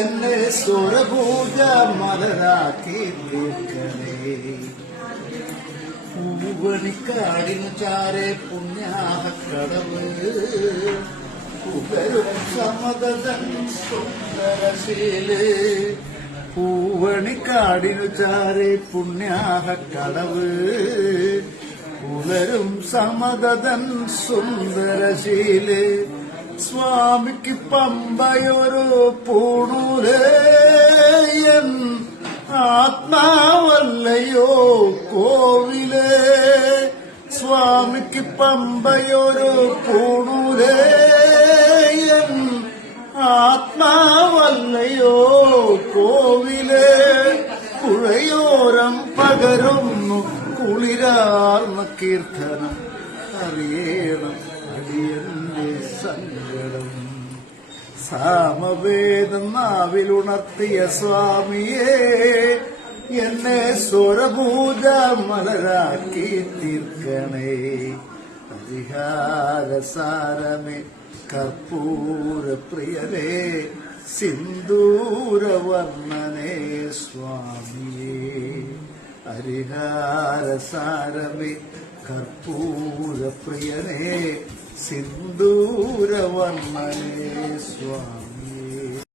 എന്നെ സ്വരപൂജ മലരാക്കി തീർക്കണേ. പൂവണിക്കാടിനു ചാരെ പുണ്യാഹക്കടവ് പുകരും സമതൻ സുന്ദരശീല്. പൂവണിക്കാടിനു ചാരെ പുണ്യാഹക്കടവ് പുകരും സമതൻ സുന്ദരശീല്. സ്വാമിക്ക് പമ്പയൊരു പൂണൂലേയൻ ആത്മാവല്ലയോ കോവിലേ. സ്വാമിക്ക് പമ്പയൊരു പൂണൂലേയൻ ആത്മാവല്ലയോ കോവിലേ. പുഴയോരം പകരുന്നു കുളിരാർന്ന കീർത്തനം അറിയണം അടിയന്റെ സങ്കടം. സാമവേദം നാവിലുണർത്തിയ സ്വാമിയേ എന്നെ സ്വരപൂജ മലരാക്കി തീർക്കണേ. പരിഹാരസാരമേ കർപ്പൂര പ്രിയരേ സിന്ദൂരവർണ്ണനേ സ്വാമിയേ. ഹരിഹാരസാരമേ കർപ്പൂര പ്രിയനേ സിന്ദൂരവർണ്ണനേ സ്വാമി.